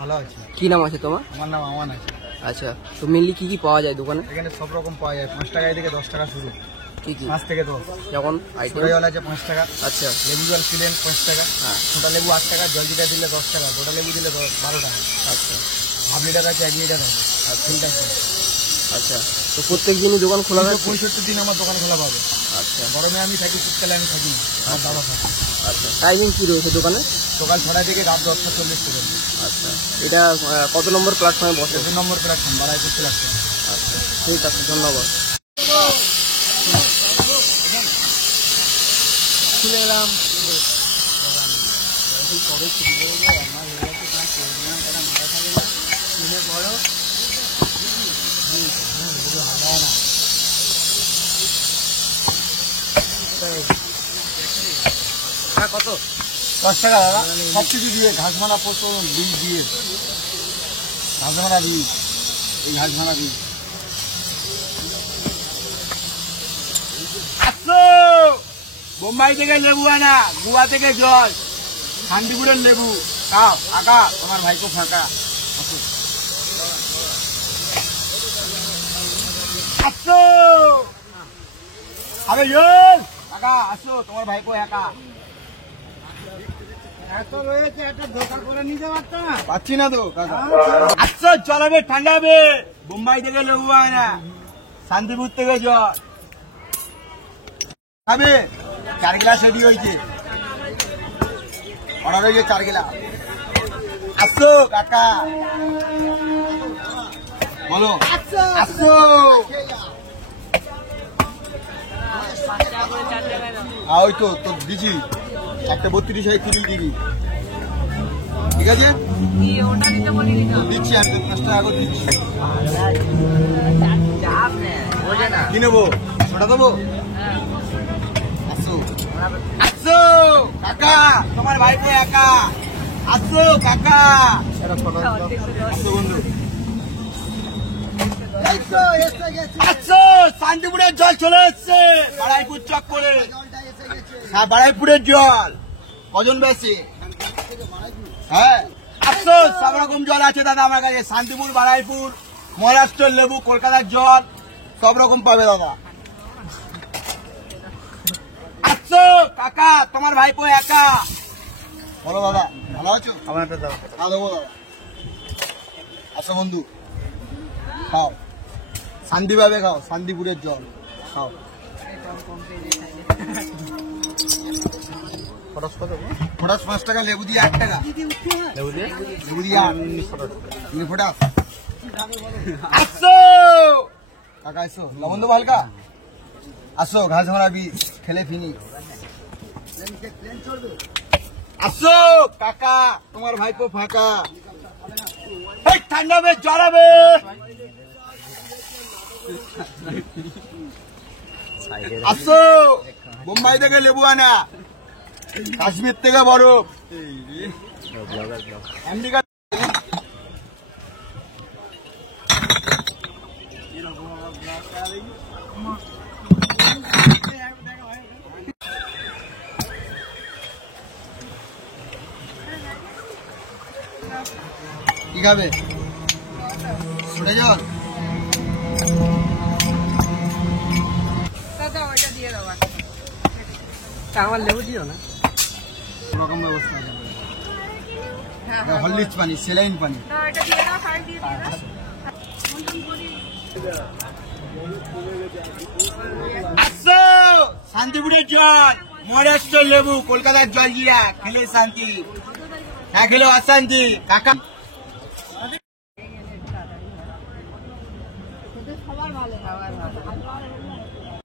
ভালো আছি। কি নাম আছে তোমার? আমার নাম আমান আছে। আচ্ছা, তো মেনলি কি কি পাওয়া যায় দোকানে? এখানে সব রকম পাওয়া যায়, 5 টাকা থেকে 10 টাকা শুরু। কি কি? 5 থেকে 10। যেমন ছোটা জল আছে 5 টাকা। আচ্ছা, লেবু জল ছিলেন 5 টাকা। হ্যাঁ, ছোটা লেবু 8 টাকা, জল যেটা দিলে 10 টাকা, গোটা লেবু দিলে 12 টাকা। আচ্ছা হাফ লিটার আছে, 1 লিটার আছে, আর ফিল্টার আছে। আচ্ছা, তো প্রত্যেক দিনই দোকান খোলা থাকে? 65 দিন আমার দোকান খোলা পাবে। আচ্ছা গরমে আমি থাকি, শীতকালে আমি থাকি, আমার দাদা থাকে। আচ্ছা, টাইমিং কি রয়েছে দোকানে? সকাল 6টা থেকে রাত 10:40 পর্যন্ত। আচ্ছা, এটা কত নম্বর প্ল্যাটফর্মে বসে? 2 নম্বর প্ল্যাটফর্ম, বারাইপুর প্ল্যাটফর্ম। আচ্ছা, ঠিক আছে, ধন্যবাদ। চলে এলাম। হ্যাঁ, কত? 10 টাকা দাদা, সব কিছু দিয়ে, ঘাসমারা পচন বীজ দিয়ে, ঘাসমারা বীজ, এই ঘাসমারা বীজ। বোম্বাই থেকে লেবু আনা, গোয়া থেকে জল, শান্তিপুরের লেবু। খাও আকা, তোমার ভাইকে ফাঁকা। আসো আরে জল কাকা, আসো, তোমার ভাইকে একা। পাচ্ছি না তো কাকা। আসো, চলাবে, ঠান্ডা হবে। বোম্বাই থেকে লেবু আনা, শান্তিপুর থেকে জল খাবে। 4 গ্লাস রেডি হয়েছে, অর্ডার হয়েছে 4 গ্লাস। আসো কাকা, বলো। আসো, ওই তো তোর দিছি একটা 32 হয়, 30 দিবি, ঠিক আছে? দিচ্ছি, আমি 5 টাকা করে দিচ্ছি। কি নেবো, ছোটা দেবো? আসো আসো কাকা, তোমার ভাইপো একা। আসো কাকা, আসো বন্ধু। আসো, শান্তিপুরের জল চলে এসছে, বারাইপুর চক করে। হ্যাঁ, বারাইপুরের জল। কজন বেশি? হ্যাঁ, আসো, সব রকম জল আছে দাদা আমার কাছে। শান্তিপুর, বারাইপুর, মহারাষ্ট্রের লেবু, কলকাতার জল, সব রকম পাবে দাদা। আসো কাকা, তোমার ভাইপো একা। বলো দাদা, ভালো আছো? আমার একটা দাও। হ্যাঁ, দেবো দাদা। আসো বন্ধু, খাও, শান্তি পাবে, খাও, শান্তিপুরের জল খাও। ফটাস 5 টাকা, লেবু দিয়ে 8 টাকা। লেবু দিয়ে 8 ফটাস। আসো কাকা, আসো, লবণ দেবো হালকা। আসো, ঘাস মারা বীজ খেলে ফিনি। আসো কাকা, তোমার ভাইপো ফাঁকা। ঠান্ডা হবে, জ্বর হবে। আসো, বোম্বাই থেকে লেবু আনা, কাশ্মীর থেকে বরফ, আমেরিকা। কি খাবে? ছোটা জল। আমার লেবু দিও না। রকম ব্যবস্থা আছে, হরলিক্স পানি, সেলাইন পানি। আসো, শান্তিপুরের জল, মহারাষ্ট্রের লেবু, কলকাতার জল জিরা, খেলে শান্তি, না খেলেও অশান্তি। কাকা,